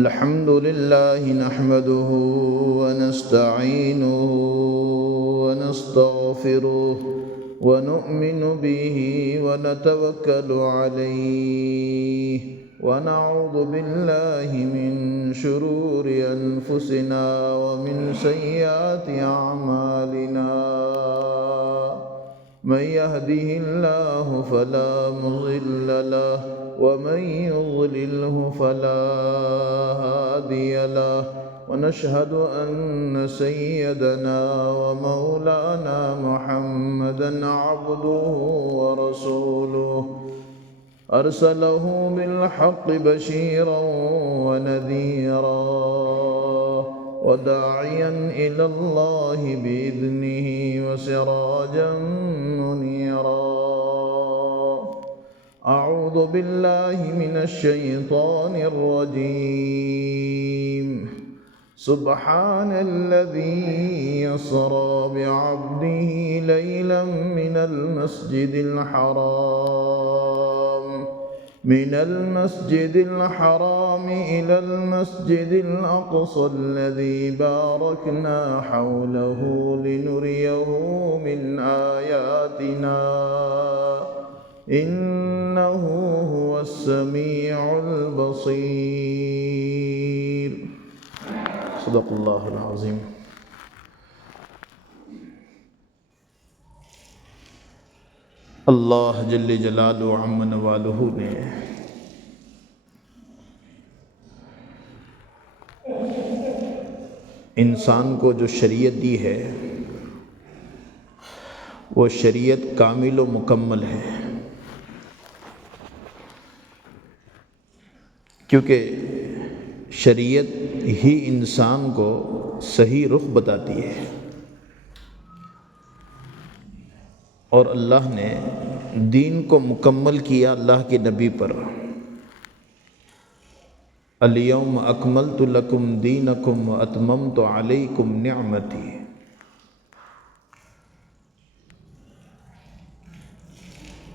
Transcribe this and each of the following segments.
الحمد لله نحمده ونستعينه ونستغفره ونؤمن به ونتوكل عليه ونعوذ بالله من شرور أنفسنا ومن سيئات أعمالنا من يهده الله فلا مضل له ومن يضلله فلا هادي له ونشهد أن سيدنا ومولانا محمدًا عبده ورسوله أرسله بالحق بشيرا ونذيرا وداعيا إلى الله بإذنه وسراجا منيرا أعوذ بالله من الشيطان الرجيم سبحان الذي يسرى بعبده ليلا من المسجد الحرام إلى المسجد الأقصى الذي باركنا حوله لنريه من آياتنا إنه هو السميع البصير صدق اللہ العظیم۔ اللہ جل جلالہ عم نوالہ نے انسان کو جو شریعت دی ہے وہ شریعت کامل و مکمل ہے، کیونکہ شریعت ہی انسان کو صحیح رخ بتاتی ہے، اور اللہ نے دین کو مکمل کیا اللہ کے نبی پر۔ الیوم اکملت لکم دینکم واتممت علیکم نعمتی۔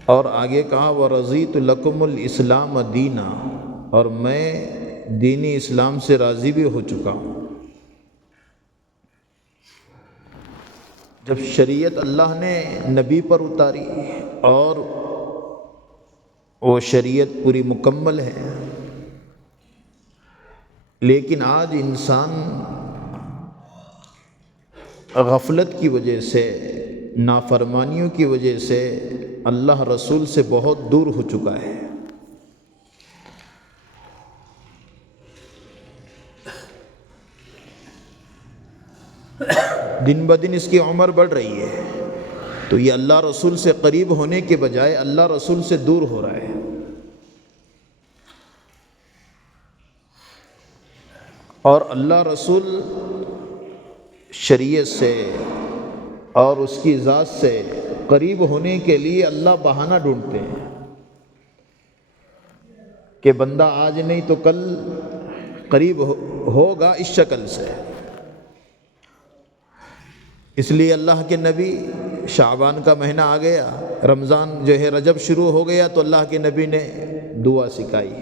اور آگے کہا ورضیت لکم الاسلام دینا، اور میں دینی اسلام سے راضی بھی ہو چکا ہوں۔ جب شریعت اللہ نے نبی پر اتاری اور وہ شریعت پوری مکمل ہے، لیکن آج انسان غفلت کی وجہ سے، نافرمانیوں کی وجہ سے اللہ رسول سے بہت دور ہو چکا ہے۔ دن بدن اس کی عمر بڑھ رہی ہے، تو یہ اللہ رسول سے قریب ہونے کے بجائے اللہ رسول سے دور ہو رہا ہے۔ اور اللہ رسول شریعت سے اور اس کی ذات سے قریب ہونے کے لیے اللہ بہانہ ڈھونڈتے ہیں کہ بندہ آج نہیں تو کل قریب ہوگا اس شکل سے۔ اس لیے اللہ کے نبی، شعبان کا مہینہ آ گیا، رمضان جو ہے رجب شروع ہو گیا، تو اللہ کے نبی نے دعا سکھائی،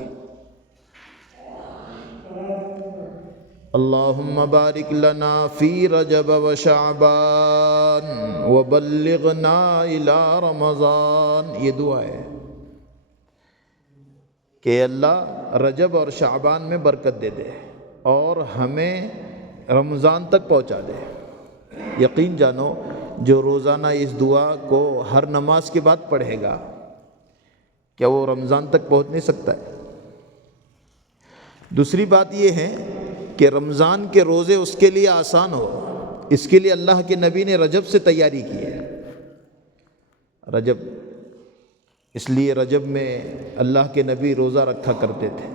اللہم بارک لنا فی رجب و شعبان وبلغنا الی رمضان۔ یہ دعا ہے کہ اللہ رجب اور شعبان میں برکت دے دے اور ہمیں رمضان تک پہنچا دے۔ یقین جانو جو روزانہ اس دعا کو ہر نماز کے بعد پڑھے گا، کیا وہ رمضان تک پہنچ نہیں سکتا ہے؟ دوسری بات یہ ہے کہ رمضان کے روزے اس کے لیے آسان ہو، اس کے لیے اللہ کے نبی نے رجب سے تیاری کی ہے۔ رجب، اس لیے رجب میں اللہ کے نبی روزہ رکھا کرتے تھے،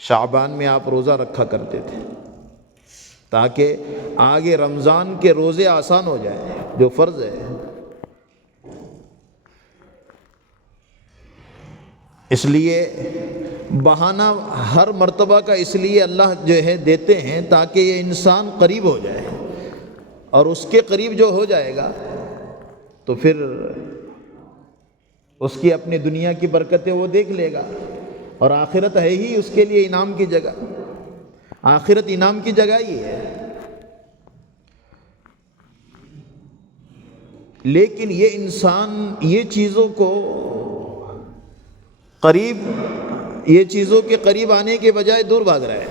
شعبان میں آپ روزہ رکھا کرتے تھے۔ تاکہ آگے رمضان کے روزے آسان ہو جائیں جو فرض ہے۔ اس لیے بہانہ ہر مرتبہ کا اس لیے اللہ جو ہے دیتے ہیں تاکہ یہ انسان قریب ہو جائے، اور اس کے قریب جو ہو جائے گا تو پھر اس کی اپنی دنیا کی برکتیں وہ دیکھ لے گا، اور آخرت ہے ہی اس کے لیے انعام کی جگہ، آخرت انعام کی جگہ ہی ہے۔ لیکن یہ انسان یہ چیزوں کے قریب آنے کے بجائے دور بھاگ رہا ہے،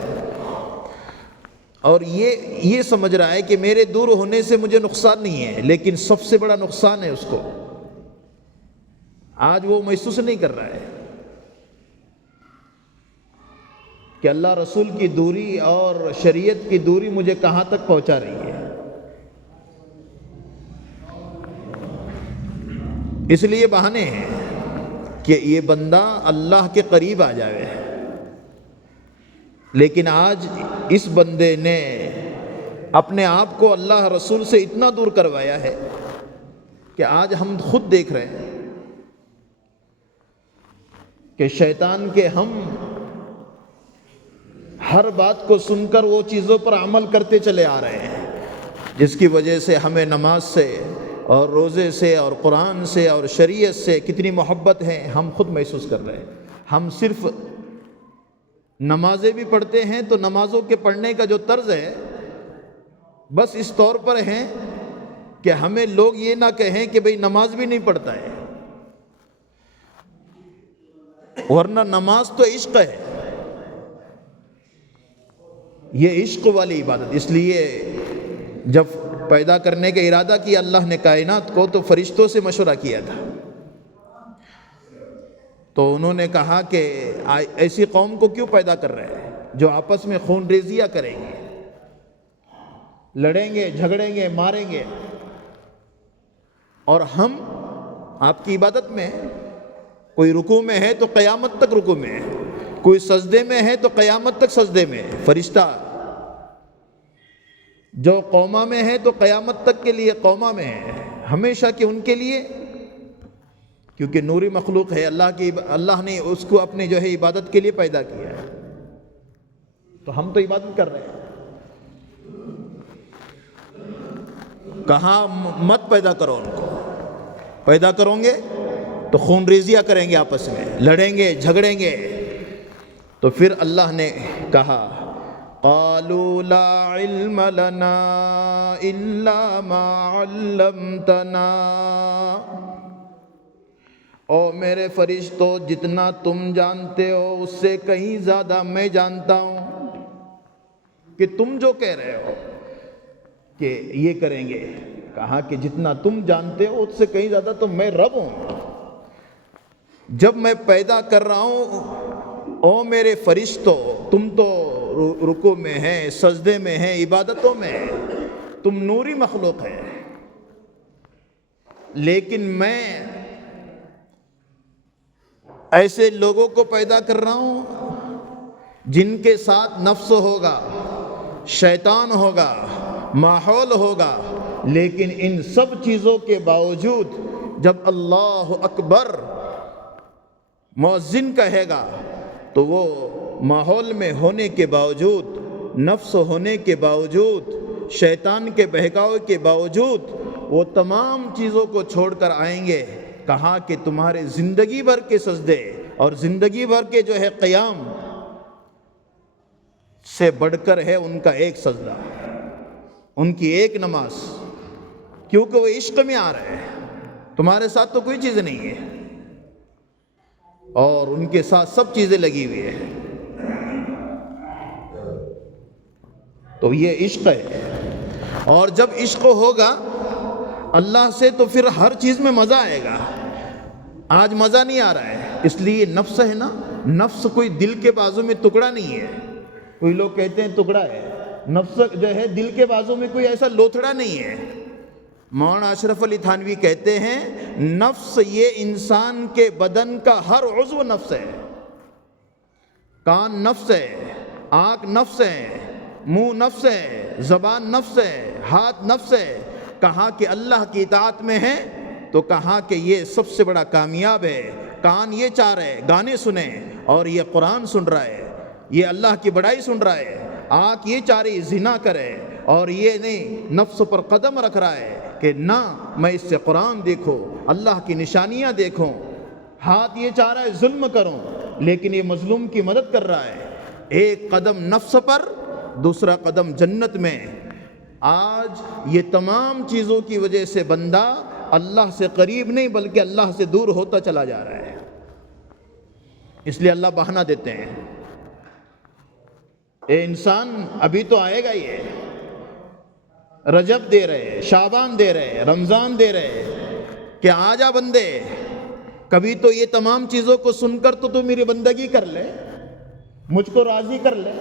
اور یہ سمجھ رہا ہے کہ میرے دور ہونے سے مجھے نقصان نہیں ہے، لیکن سب سے بڑا نقصان ہے اس کو، آج وہ محسوس نہیں کر رہا ہے کہ اللہ رسول کی دوری اور شریعت کی دوری مجھے کہاں تک پہنچا رہی ہے۔ اس لیے بہانے ہیں کہ یہ بندہ اللہ کے قریب آ جائے، لیکن آج اس بندے نے اپنے آپ کو اللہ رسول سے اتنا دور کروایا ہے کہ آج ہم خود دیکھ رہے ہیں کہ شیطان کے ہم ہر بات کو سن کر وہ چیزوں پر عمل کرتے چلے آ رہے ہیں، جس کی وجہ سے ہمیں نماز سے اور روزے سے اور قرآن سے اور شریعت سے کتنی محبت ہے ہم خود محسوس کر رہے ہیں۔ ہم صرف نمازیں بھی پڑھتے ہیں تو نمازوں کے پڑھنے کا جو طرز ہے بس اس طور پر ہے کہ ہمیں لوگ یہ نہ کہیں کہ بھئی نماز بھی نہیں پڑھتا ہے، ورنہ نماز تو عشق ہے، یہ عشق والی عبادت۔ اس لیے جب پیدا کرنے کا ارادہ کیا اللہ نے کائنات کو تو فرشتوں سے مشورہ کیا تھا، تو انہوں نے کہا کہ ایسی قوم کو کیوں پیدا کر رہے ہیں جو آپس میں خون ریزیاں کریں گے، لڑیں گے، جھگڑیں گے، ماریں گے، اور ہم آپ کی عبادت میں ہیں۔ کوئی رکوع میں ہے تو قیامت تک رکوع میں ہے، کوئی سجدے میں ہے تو قیامت تک سجدے میں ہے۔ فرشتہ جو قوما میں ہے تو قیامت تک کے لیے قوما میں ہے، ہمیشہ کہ ان کے لیے، کیونکہ نوری مخلوق ہے، اللہ نے اس کو اپنے جو ہے عبادت کے لیے پیدا کیا ہے، تو ہم تو عبادت کر رہے ہیں۔ کہاں مت پیدا کرو ان کو، پیدا کرو گے تو خون ریزیاں کریں گے، آپس میں لڑیں گے، جھگڑیں گے۔ تو پھر اللہ نے کہا قالوا لا علم لنا الا ما علمتنا، او میرے فرشتوں جتنا تم جانتے ہو اس سے کہیں زیادہ میں جانتا ہوں، کہ تم جو کہہ رہے ہو کہ یہ کریں گے، کہا کہ جتنا تم جانتے ہو اس سے کہیں زیادہ تو میں رب ہوں۔ جب میں پیدا کر رہا ہوں او میرے فرشتوں، تم تو رکوع میں ہیں، سجدے میں ہیں، عبادتوں میں ہیں، تم نوری مخلوق ہے، لیکن میں ایسے لوگوں کو پیدا کر رہا ہوں جن کے ساتھ نفس ہوگا، شیطان ہوگا، ماحول ہوگا، لیکن ان سب چیزوں کے باوجود جب اللہ اکبر مؤذن کہے گا تو وہ ماحول میں ہونے کے باوجود، نفس ہونے کے باوجود، شیطان کے بہکاوے کے باوجود وہ تمام چیزوں کو چھوڑ کر آئیں گے۔ کہا کہ تمہارے زندگی بھر کے سجدے اور زندگی بھر کے جو ہے قیام سے بڑھ کر ہے ان کا ایک سجدہ، ان کی ایک نماز، کیونکہ وہ عشق میں آ رہے ہیں، تمہارے ساتھ تو کوئی چیز نہیں ہے، اور ان کے ساتھ سب چیزیں لگی ہوئی ہیں، تو یہ عشق ہے۔ اور جب عشق ہوگا اللہ سے تو پھر ہر چیز میں مزہ آئے گا۔ آج مزہ نہیں آ رہا ہے، اس لیے نفس ہے نا، نفس کوئی دل کے بازو میں ٹکڑا نہیں ہے، کوئی لوگ کہتے ہیں ٹکڑا ہے، نفس جو ہے دل کے بازو میں کوئی ایسا لوتھڑا نہیں ہے۔ مولانا اشرف علی تھانوی کہتے ہیں نفس یہ انسان کے بدن کا ہر عضو نفس ہے، کان نفس ہے، آنکھ نفس ہے، منہ نفس ہے، زبان نفس ہے، ہاتھ نفس ہے. کہا کہ اللہ کی اطاعت میں ہے تو کہا کہ یہ سب سے بڑا کامیاب ہے. کان یہ چاہ رہے گانے سنیں اور یہ قرآن سن رہا ہے، یہ اللہ کی بڑائی سن رہا ہے. آنکھ یہ چاہ رہی زنا کرے اور یہ نہیں نفس پر قدم رکھ رہا ہے کہ نہ میں اس سے قرآن دیکھوں، اللہ کی نشانیاں دیکھوں. ہاتھ یہ چاہ رہا ہے ظلم کروں لیکن یہ مظلوم کی مدد کر رہا ہے. ایک قدم نفس پر، دوسرا قدم جنت میں. آج یہ تمام چیزوں کی وجہ سے بندہ اللہ سے قریب نہیں بلکہ اللہ سے دور ہوتا چلا جا رہا ہے. اس لیے اللہ بہانہ دیتے ہیں، اے انسان ابھی تو آئے گا، یہ رجب دے رہے، شعبان دے رہے، رمضان دے رہے کہ آجا بندے، کبھی تو یہ تمام چیزوں کو سن کر تو میری بندگی کر لے، مجھ کو راضی کر لے.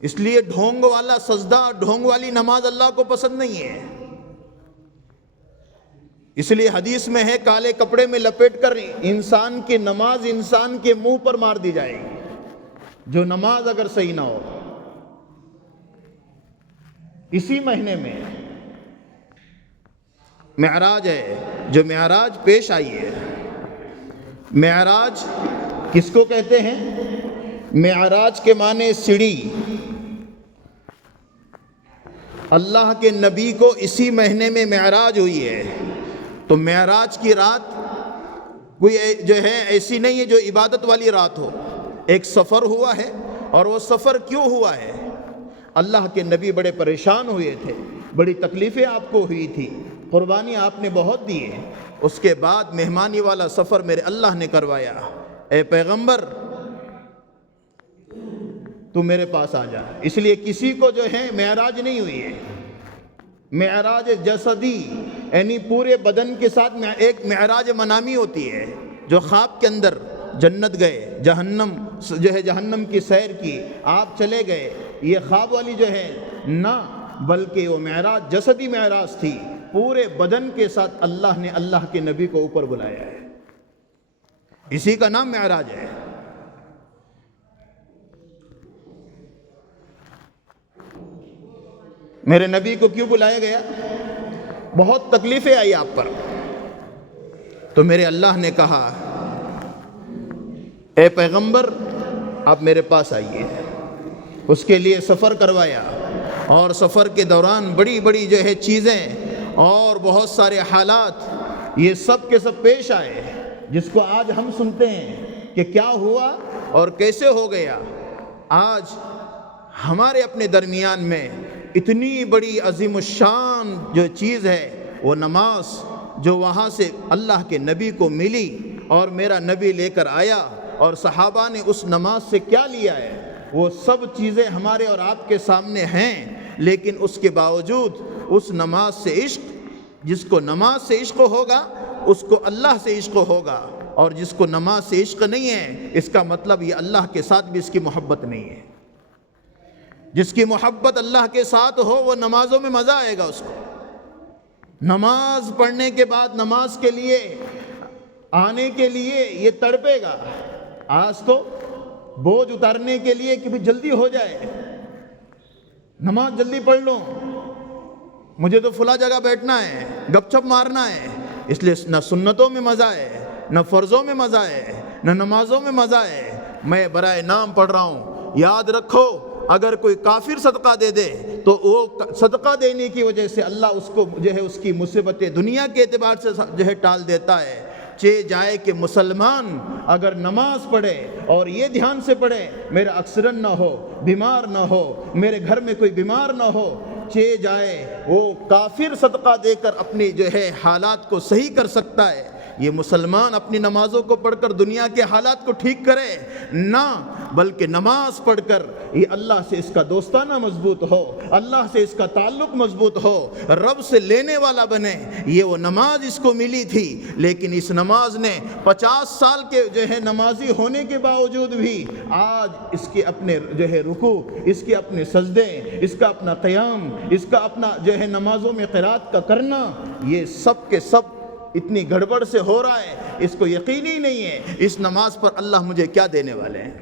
اس لیے ڈھونگ والا سجدہ، ڈھونگ والی نماز اللہ کو پسند نہیں ہے. اس لیے حدیث میں ہے کالے کپڑے میں لپیٹ کر انسان کی نماز انسان کے منہ پر مار دی جائے گی جو نماز اگر صحیح نہ ہو. اسی مہینے میں معراج ہے، جو معراج پیش آئی ہے. معراج کس کو کہتے ہیں؟ معراج کے معنی سیڑھی. اللہ کے نبی کو اسی مہینے میں معراج ہوئی ہے. تو معراج کی رات کوئی جو ہے ایسی نہیں ہے جو عبادت والی رات ہو. ایک سفر ہوا ہے، اور وہ سفر کیوں ہوا ہے؟ اللہ کے نبی بڑے پریشان ہوئے تھے، بڑی تکلیفیں آپ کو ہوئی تھی، قربانی آپ نے بہت دی ہے. اس کے بعد مہمانی والا سفر میرے اللہ نے کروایا. اے پیغمبر تو میرے پاس آ جا. اس لیے کسی کو جو ہے معراج نہیں ہوئی ہے. معراج جسدی یعنی پورے بدن کے ساتھ ایک معراج منامی ہوتی ہے، جو خواب کے اندر جنت گئے، جہنم جو ہے جہنم کی سیر کی، آپ چلے گئے. یہ خواب والی جو ہے نہ، بلکہ وہ معراج جسدی معراج تھی. پورے بدن کے ساتھ اللہ نے اللہ کے نبی کو اوپر بلایا ہے. اسی کا نام معراج ہے. میرے نبی کو کیوں بلایا گیا؟ بہت تکلیفیں آئی آپ پر، تو میرے اللہ نے کہا اے پیغمبر آپ میرے پاس آئیے. اس کے لیے سفر کروایا، اور سفر کے دوران بڑی بڑی جو ہے چیزیں اور بہت سارے حالات یہ سب کے سب پیش آئے، جس کو آج ہم سنتے ہیں کہ کیا ہوا اور کیسے ہو گیا. آج ہمارے اپنے درمیان میں اتنی بڑی عظیم الشان جو چیز ہے وہ نماز، جو وہاں سے اللہ کے نبی کو ملی اور میرا نبی لے کر آیا، اور صحابہ نے اس نماز سے کیا لیا ہے، وہ سب چیزیں ہمارے اور آپ کے سامنے ہیں. لیکن اس کے باوجود اس نماز سے عشق، جس کو نماز سے عشق ہوگا اس کو اللہ سے عشق ہوگا، اور جس کو نماز سے عشق نہیں ہے اس کا مطلب یہ اللہ کے ساتھ بھی اس کی محبت نہیں ہے. جس کی محبت اللہ کے ساتھ ہو وہ نمازوں میں مزہ آئے گا اس کو. نماز پڑھنے کے بعد نماز کے لیے آنے کے لیے یہ تڑپے گا. آج تو بوجھ اتارنے کے لیے کہ بھی جلدی ہو جائے، نماز جلدی پڑھ لوں، مجھے تو فلاں جگہ بیٹھنا ہے، گپ چھپ مارنا ہے. اس لیے نہ سنتوں میں مزہ ہے، نہ فرضوں میں مزہ ہے، نہ نمازوں میں مزہ ہے. میں برائے نام پڑھ رہا ہوں. یاد رکھو اگر کوئی کافر صدقہ دے دے تو وہ صدقہ دینے کی وجہ سے اللہ اس کو جو ہے اس کی مصیبتیں دنیا کے اعتبار سے جو ہے ٹال دیتا ہے. جائے کہ مسلمان اگر نماز پڑھے اور یہ دھیان سے پڑھے میرا ایکسیڈنٹ نہ ہو، بیمار نہ ہو، میرے گھر میں کوئی بیمار نہ ہو، جائے وہ کافر صدقہ دے کر اپنی جو ہے حالات کو صحیح کر سکتا ہے. یہ مسلمان اپنی نمازوں کو پڑھ کر دنیا کے حالات کو ٹھیک کرے نہ، بلکہ نماز پڑھ کر یہ اللہ سے اس کا دوستانہ مضبوط ہو، اللہ سے اس کا تعلق مضبوط ہو، رب سے لینے والا بنے. یہ وہ نماز اس کو ملی تھی، لیکن اس نماز نے 50 سال کے جو ہے نمازی ہونے کے باوجود بھی آج اس کے اپنے جو ہے رکوع، اس کے اپنے سجدے، اس کا اپنا قیام، اس کا اپنا جو ہے نمازوں میں قرات کا کرنا، یہ سب کے سب اتنی گڑبڑ سے ہو رہا ہے. اس کو یقین ہی نہیں ہے اس نماز پر اللہ مجھے کیا دینے والے ہیں.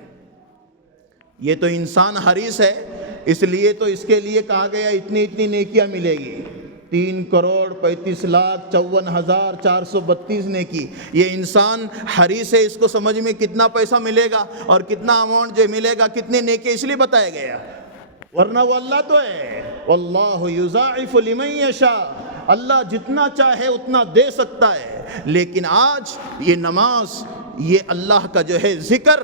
یہ تو انسان حریص ہے اس لیے تو اس کے لیے کہا گیا اتنی اتنی نیکیاں ملے گی، 3,35,34,432 نیکی۔ یہ انسان حریص ہے، اس کو سمجھ میں کتنا پیسہ ملے گا اور کتنا اماؤنٹ جو ملے گا، کتنی نیکی، اس لیے بتایا گیا، ورنہ وہ اللہ تو ہے، واللہ یضاعف لمن یشاء، اللہ جتنا چاہے اتنا دے سکتا ہے۔ لیکن آج یہ نماز، یہ اللہ کا جو ہے ذکر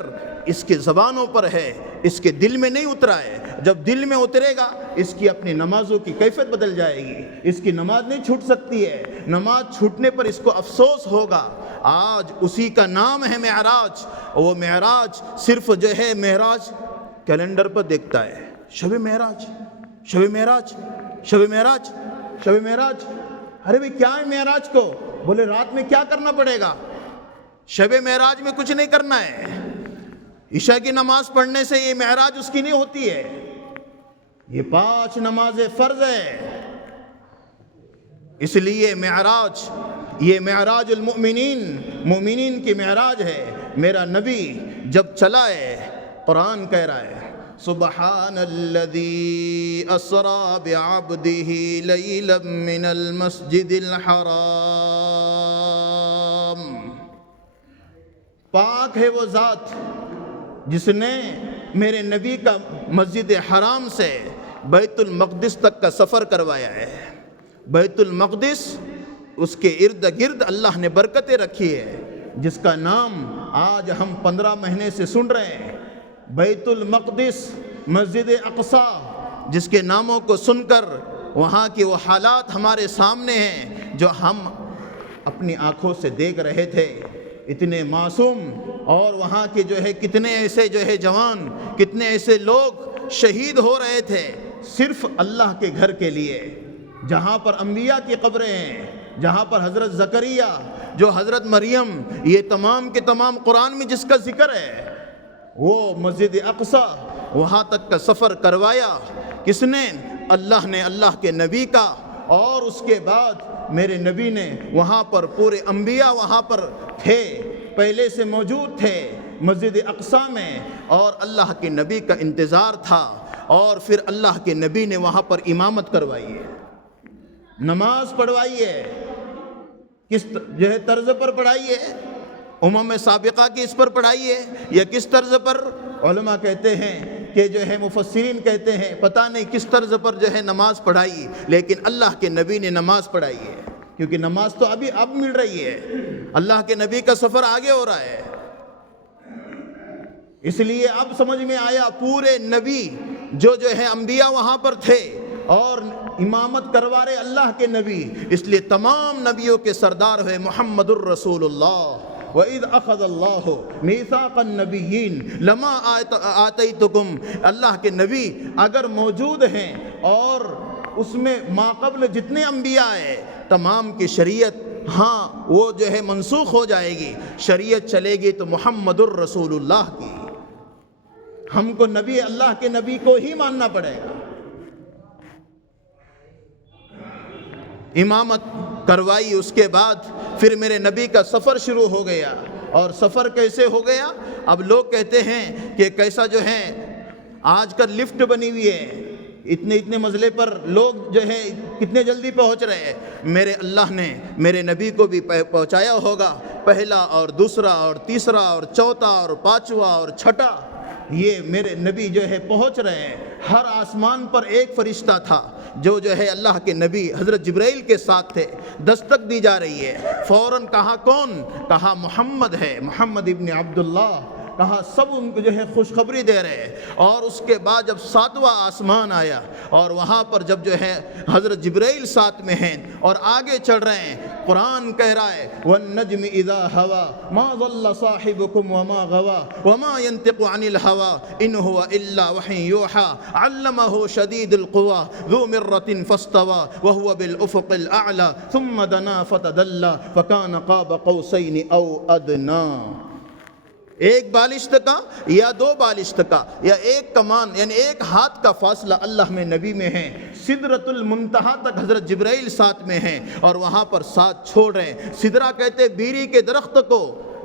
اس کے زبانوں پر ہے، اس کے دل میں نہیں اترا ہے۔ جب دل میں اترے گا اس کی اپنی نمازوں کی کیفیت بدل جائے گی، اس کی نماز نہیں چھوٹ سکتی ہے، نماز چھوٹنے پر اس کو افسوس ہوگا۔ آج اسی کا نام ہے معراج، وہ معراج صرف جو ہے معراج کیلنڈر پر دیکھتا ہے، شب معراج، شب معراج، شب معراج، شب معراج، ارے بھئی کیا ہے معراج کو؟ بولے رات میں کیا کرنا پڑے گا؟ شب معراج میں کچھ نہیں کرنا ہے، عشاء کی نماز پڑھنے سے یہ معراج اس کی نہیں ہوتی ہے، یہ 5 نمازیں فرض ہے۔ اس لیے معراج، یہ معراج المؤمنین، مومنین کی معراج ہے۔ میرا نبی جب چلا ہے، قرآن کہہ رہا ہے سبحان الذی اسری بعبدہ لیلا من المسجد الحرام، پاک ہے وہ ذات جس نے میرے نبی کا مسجد حرام سے بیت المقدس تک کا سفر کروایا ہے۔ بیت المقدس، اس کے ارد گرد اللہ نے برکتیں رکھی ہے، جس کا نام آج ہم 15 مہینے سے سن رہے ہیں، بیت المقدس، مسجد اقصی، جس کے ناموں کو سن کر وہاں کی وہ حالات ہمارے سامنے ہیں جو ہم اپنی آنکھوں سے دیکھ رہے تھے، اتنے معصوم، اور وہاں کے جو ہے کتنے ایسے جو ہے جوان، کتنے ایسے لوگ شہید ہو رہے تھے صرف اللہ کے گھر کے لیے، جہاں پر انبیاء کی قبریں ہیں، جہاں پر حضرت زکریا، جو حضرت مریم، یہ تمام کے تمام قرآن میں جس کا ذکر ہے، وہ مسجد اقصی، وہاں تک کا سفر کروایا کس نے؟ اللہ نے، اللہ کے نبی کا۔ اور اس کے بعد میرے نبی نے وہاں پر، پورے انبیاء وہاں پر تھے، پہلے سے موجود تھے مسجد اقصی میں، اور اللہ کے نبی کا انتظار تھا، اور پھر اللہ کے نبی نے وہاں پر امامت کروائی ہے، نماز پڑھوائی ہے، کس جو ہے طرز پر پڑھائی ہے؟ امم سابقہ کی اس پر پڑھائی ہے یا کس طرز پر؟ علماء کہتے ہیں کہ جو ہے مفسرین کہتے ہیں پتہ نہیں کس طرز پر جو ہے نماز پڑھائی، لیکن اللہ کے نبی نے نماز پڑھائی ہے، کیونکہ نماز تو اب مل رہی ہے، اللہ کے نبی کا سفر آگے ہو رہا ہے۔ اس لیے اب سمجھ میں آیا پورے نبی جو ہے انبیاء وہاں پر تھے اور امامت کروا رہے اللہ کے نبی، اس لیے تمام نبیوں کے سردار ہوئے محمد الرسول اللہ۔ وَإِذْ أَخَذَ اللَّهُ مِيثَاقَ النَّبِيِّينَ لَمَا آتَيْتُكُمْ، اللہ کے نبی اگر موجود ہیں اور اس میں ماقبل جتنے انبیاء ہیں تمام کی شریعت، ہاں وہ جو ہے منسوخ ہو جائے گی، شریعت چلے گی تو محمد الرسول اللہ کی، ہم کو نبی، اللہ کے نبی کو ہی ماننا پڑے گا۔ امامت کروائی، اس کے بعد پھر میرے نبی کا سفر شروع ہو گیا۔ اور سفر کیسے ہو گیا؟ اب لوگ کہتے ہیں کہ کیسا جو ہے آج کل لفٹ بنی ہوئی ہے، اتنے منزلے پر لوگ جو ہے کتنے جلدی پہنچ رہے ہیں۔ میرے اللہ نے میرے نبی کو بھی پہنچایا ہوگا، پہلا اور دوسرا اور تیسرا اور چوتھا اور پانچواں اور چھٹا، یہ میرے نبی جو ہے پہنچ رہے ہیں۔ ہر آسمان پر ایک فرشتہ تھا جو ہے اللہ کے نبی حضرت جبرائیل کے ساتھ تھے، دستک دی جا رہی ہے، فوراً کہا کون؟ کہا محمد ہے، محمد ابن عبداللہ، کہا سب ان کو جو ہے خوشخبری دے رہے ہیں۔ اور اس کے بعد جب 7واں آسمان آیا اور وہاں پر جب جو ہے حضرت جبرائیل ساتھ میں ہیں اور آگے چڑھ رہے ہیں، قرآن کہہ رہا ہے وَالنَّجْمِ إِذَا هَوَى مَا ضَلَّ صَاحِبُكُمْ وَمَا غَوَى وَمَا يَنْطِقُ عَنِ الْهَوَى إِنْ هُوَ إِلَّا وَحْيٌ يُوحَى عَلَّمَهُ شَدِيدُ الْقُوَى ذُو مِرَّةٍ فَاسْتَوَى وَهُوَ بِالْأُفُقِ الْأَعْلَى ثُمَّ دَنَا فَتَدَلَّى فَكَانَ قَابَ قَوْسَيْنِ أَوْ أَدْنَى۔ ایک بالشت کا یا 2 بالشت کا یا ایک کمان، یعنی ایک ہاتھ کا فاصلہ اللہ میں نبی میں ہے، سدرۃ المنتہا تک حضرت جبرائیل ساتھ میں ہیں اور وہاں پر ساتھ چھوڑ رہے ہیں۔ سدرہ کہتے بیری کے درخت کو،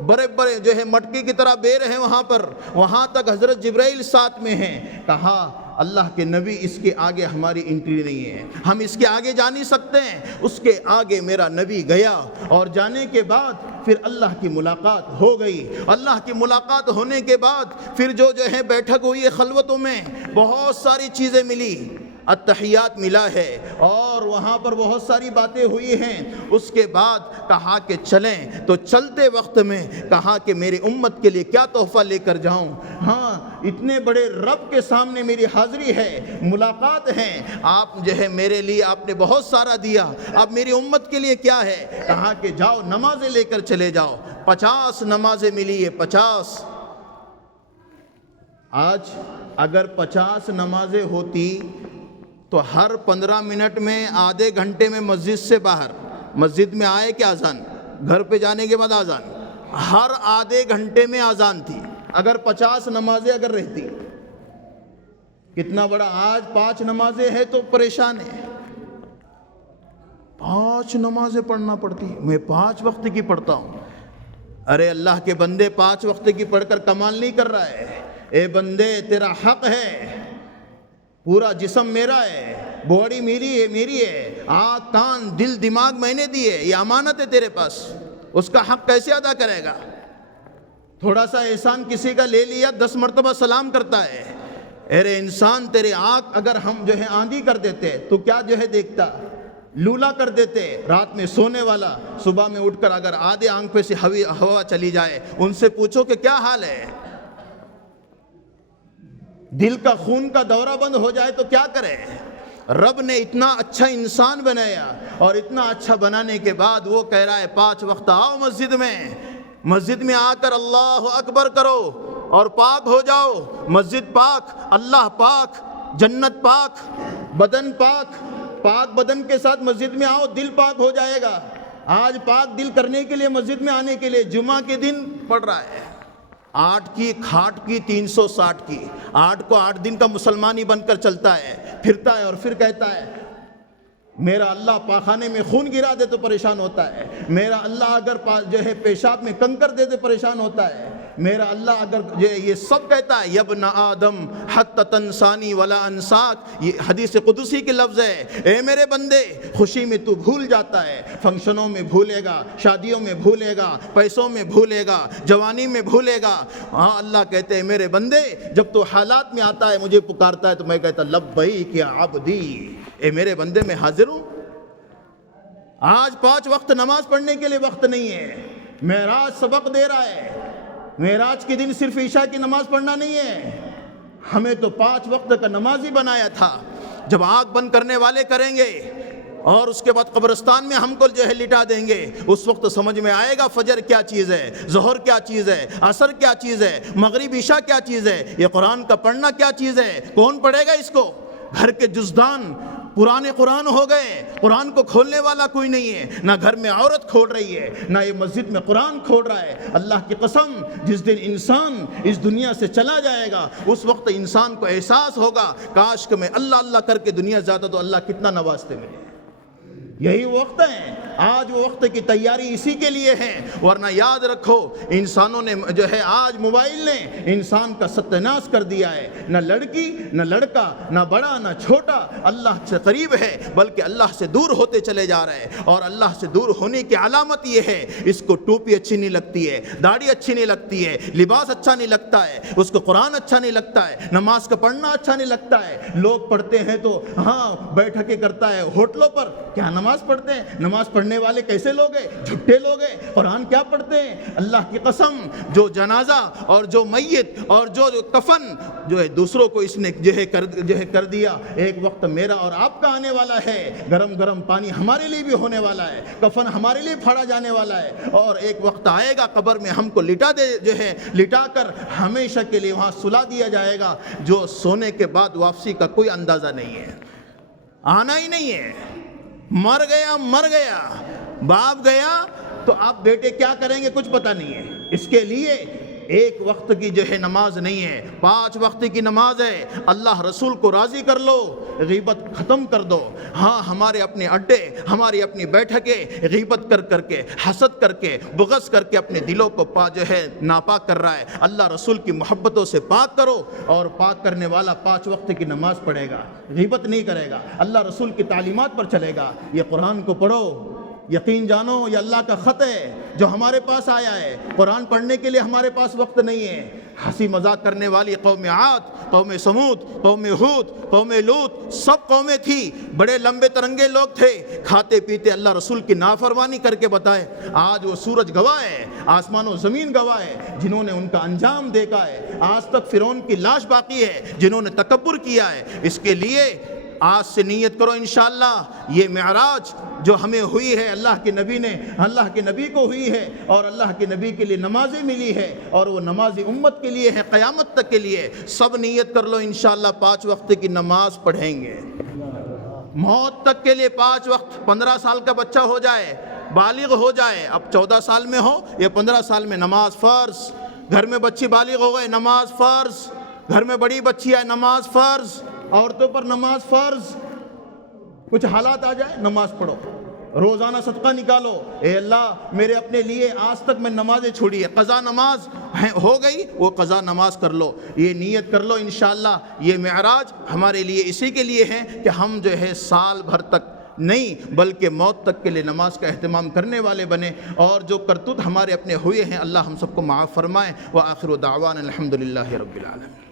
بڑے بڑے جو ہے مٹکی کی طرح بیر ہیں وہاں پر، وہاں تک حضرت جبرائیل ساتھ میں ہیں۔ کہا اللہ کے نبی اس کے آگے ہماری انٹری نہیں ہے، ہم اس کے آگے جا نہیں سکتے ہیں۔ اس کے آگے میرا نبی گیا اور جانے کے بعد پھر اللہ کی ملاقات ہو گئی۔ اللہ کی ملاقات ہونے کے بعد پھر جو ہے بیٹھک ہوئی ہے خلوتوں میں، بہت ساری چیزیں ملی، التحیات ملا ہے اور وہاں پر بہت ساری باتیں ہوئی ہیں۔ اس کے بعد کہا کہ چلیں، تو چلتے وقت میں کہا کہ میری امت کے لیے کیا تحفہ لے کر جاؤں۔ ہاں، اتنے بڑے رب کے سامنے میری حاضری ہے، ملاقات ہے، آپ جو ہے میرے لیے آپ نے بہت سارا دیا، اب میری امت کے لیے کیا ہے؟ کہا کہ جاؤ نمازیں لے کر چلے جاؤ۔ 50 نمازیں ملی ہے، 50۔ آج اگر 50 نمازیں ہوتی تو ہر 15 منٹ میں آدھے گھنٹے میں مسجد سے باہر، مسجد میں آئے کہ اذان، گھر پہ جانے کے بعد اذان، ہر آدھے گھنٹے میں اذان تھی۔ اگر 50 نمازیں اگر رہتی، کتنا بڑا، آج 5 نمازیں ہیں تو پریشان ہے، 5 نمازیں پڑھنا پڑتی، میں 5 وقت کی پڑھتا ہوں۔ ارے اللہ کے بندے 5 وقت کی پڑھ کر کمال نہیں کر رہا ہے، اے بندے تیرا حق ہے، پورا جسم میرا ہے، باڈی میری ہے، آنکھ کان دل دماغ میں نے دیے، یہ امانت ہے تیرے پاس، اس کا حق کیسے ادا کرے گا؟ تھوڑا سا احسان کسی کا لے لیا 10 مرتبہ سلام کرتا ہے۔ ارے انسان، تیرے آنکھ اگر ہم جو ہے آندھی کر دیتے تو کیا جو ہے دیکھتا، لولا کر دیتے، رات میں سونے والا صبح میں اٹھ کر اگر آدھے آنکھ پہ سے ہوا چلی جائے، ان سے پوچھو کہ کیا حال ہے، دل کا خون کا دورہ بند ہو جائے تو کیا کرے؟ رب نے اتنا اچھا انسان بنایا اور اتنا اچھا بنانے کے بعد وہ کہہ رہا ہے 5 وقت آؤ مسجد میں آ کر اللہ اکبر کرو اور پاک ہو جاؤ۔ مسجد پاک، اللہ پاک، جنت پاک، بدن پاک، پاک بدن کے ساتھ مسجد میں آؤ، دل پاک ہو جائے گا۔ آج پاک دل کرنے کے لیے مسجد میں آنے کے لیے جمعہ کے دن پڑھ رہا ہے، 8 کی کھاٹ کی 360 کی، 8 کو 8 دن کا مسلمان ہی بن کر چلتا ہے، پھرتا ہے اور پھر کہتا ہے میرا اللہ پاخانے میں خون گرا دے تو پریشان ہوتا ہے، میرا اللہ اگر جو ہے پیشاب میں کنکر دے دے پریشان ہوتا ہے، میرا اللہ اگر یہ سب کہتا ہے یبن آدم حتی تنسانی ولا انساک، یہ حدیث قدسی کے لفظ ہے، اے میرے بندے خوشی میں تو بھول جاتا ہے، فنکشنوں میں بھولے گا، شادیوں میں بھولے گا، پیسوں میں بھولے گا، جوانی میں بھولے گا۔ ہاں، اللہ کہتے ہیں میرے بندے جب تو حالات میں آتا ہے مجھے پکارتا ہے تو میں کہتا لبیک یا عبدی، اے میرے بندے میں حاضر ہوں۔ آج 5 وقت نماز پڑھنے کے لیے وقت نہیں ہے، معراج سبق دے رہا ہے، معراج کے دن صرف عشاء کی نماز پڑھنا نہیں ہے، ہمیں تو 5 وقت کا نمازی بنایا تھا۔ جب آنکھ بند کرنے والے کریں گے اور اس کے بعد قبرستان میں ہم کو جو ہے لٹا دیں گے، اس وقت سمجھ میں آئے گا فجر کیا چیز ہے، ظہر کیا چیز ہے، عصر کیا چیز ہے، مغرب عشاء کیا چیز ہے، یہ قرآن کا پڑھنا کیا چیز ہے۔ کون پڑھے گا اس کو؟ گھر کے جزدان پرانے قرآن ہو گئے، قرآن کو کھولنے والا کوئی نہیں ہے، نہ گھر میں عورت کھول رہی ہے، نہ یہ مسجد میں قرآن کھول رہا ہے۔ اللہ کی قسم، جس دن انسان اس دنیا سے چلا جائے گا اس وقت انسان کو احساس ہوگا کاش کہ میں اللہ اللہ کر کے دنیا جاتا تو اللہ کتنا نوازتے مجھے۔ یہی وقت ہے، آج وہ وقت کی تیاری اسی کے لیے ہے، ورنہ یاد رکھو انسانوں نے جو ہے آج موبائل نے انسان کا ستیہ کر دیا ہے، نہ لڑکی نہ لڑکا، نہ بڑا نہ چھوٹا اللہ سے قریب ہے بلکہ اللہ سے دور ہوتے چلے جا رہے ہیں۔ اور اللہ سے دور ہونے کی علامت یہ ہے اس کو ٹوپی اچھی نہیں لگتی ہے، داڑھی اچھی نہیں لگتی ہے، لباس اچھا نہیں لگتا ہے، اس کو قرآن اچھا نہیں لگتا ہے، نماز کا پڑھنا اچھا نہیں لگتا ہے۔ لوگ پڑھتے ہیں تو ہاں بیٹھ کے کرتا ہے ہوٹلوں پر، کیا نماز پڑھتے ہیں؟ نماز پڑھنے والے کیسے لوگ ہیں؟ جھٹے لوگ ہیں۔ قرآن کیا پڑھتے ہیں؟ اللہ کی قسم، جو جنازہ اور جو میت اور جو کفن جو ہے دوسروں کو اس نے جو ہے کر دیا، ایک وقت میرا اور آپ کا آنے والا ہے، گرم گرم پانی ہمارے لیے بھی ہونے والا ہے، کفن ہمارے لیے پھاڑا جانے والا ہے، اور ایک وقت آئے گا قبر میں ہم کو لٹا کر ہمیشہ کے لیے وہاں سلا دیا جائے گا، جو سونے کے بعد واپسی کا کوئی اندازہ نہیں ہے، آنا ہی نہیں ہے۔ مر گیا، باپ گیا تو آپ بیٹے کیا کریں گے کچھ پتہ نہیں ہے۔ اس کے لیے ایک وقت کی جو ہے نماز نہیں ہے، 5 وقت کی نماز ہے۔ اللہ رسول کو راضی کر لو، غیبت ختم کر دو۔ ہاں ہمارے اپنے اڈے، ہماری اپنی بیٹھکیں غیبت کر کر کے، حسد کر کے، بغض کر کے اپنے دلوں کو جو ہے ناپاک کر رہا ہے۔ اللہ رسول کی محبتوں سے پاک کرو، اور پاک کرنے والا 5 وقت کی نماز پڑھے گا، غیبت نہیں کرے گا، اللہ رسول کی تعلیمات پر چلے گا۔ یہ قرآن کو پڑھو، یقین جانو یہ اللہ کا خط ہے جو ہمارے پاس آیا ہے۔ قرآن پڑھنے کے لیے ہمارے پاس وقت نہیں ہے۔ ہنسی مذاق کرنے والی قوم عاد، قوم سمود، قوم ہود، قوم لوط، سب قومیں تھی، بڑے لمبے ترنگے لوگ تھے، کھاتے پیتے اللہ رسول کی نافرمانی کر کے بتائے۔ آج وہ سورج گواہ ہے، آسمان و زمین گواہ ہے، جنہوں نے ان کا انجام دیکھا ہے۔ آج تک فرعون کی لاش باقی ہے جنہوں نے تکبر کیا ہے۔ اس کے لیے آج سے نیت کرو انشاءاللہ یہ معراج جو ہمیں ہوئی ہے، اللہ کے نبی نے، اللہ کے نبی کو ہوئی ہے، اور اللہ کے نبی کے لیے نمازیں ملی ہے، اور وہ نمازی امت کے لیے ہے قیامت تک کے لیے۔ سب نیت کر لو انشاءاللہ 5 وقت کی نماز پڑھیں گے، موت تک کے لیے 5 وقت۔ 15 سال کا بچہ ہو جائے، بالغ ہو جائے، اب 14 سال میں ہو یا 15 سال میں، نماز فرض۔ گھر میں بچی بالغ ہو گئے، نماز فرض۔ گھر میں بڑی بچی ہے، نماز فرض۔ عورتوں پر نماز فرض۔ کچھ حالات آ جائے، نماز پڑھو، روزانہ صدقہ نکالو۔ اے اللہ میرے اپنے لیے آج تک میں نمازیں چھوڑی ہے، قضا نماز ہو گئی، وہ قضا نماز کر لو۔ یہ نیت کر لو انشاءاللہ یہ معراج ہمارے لیے اسی کے لیے ہے کہ ہم جو ہے سال بھر تک نہیں بلکہ موت تک کے لیے نماز کا اہتمام کرنے والے بنے، اور جو کرتوت ہمارے اپنے ہوئے ہیں اللہ ہم سب کو معاف فرمائے۔ وآخر دعوانا الحمدللہ رب العالمین۔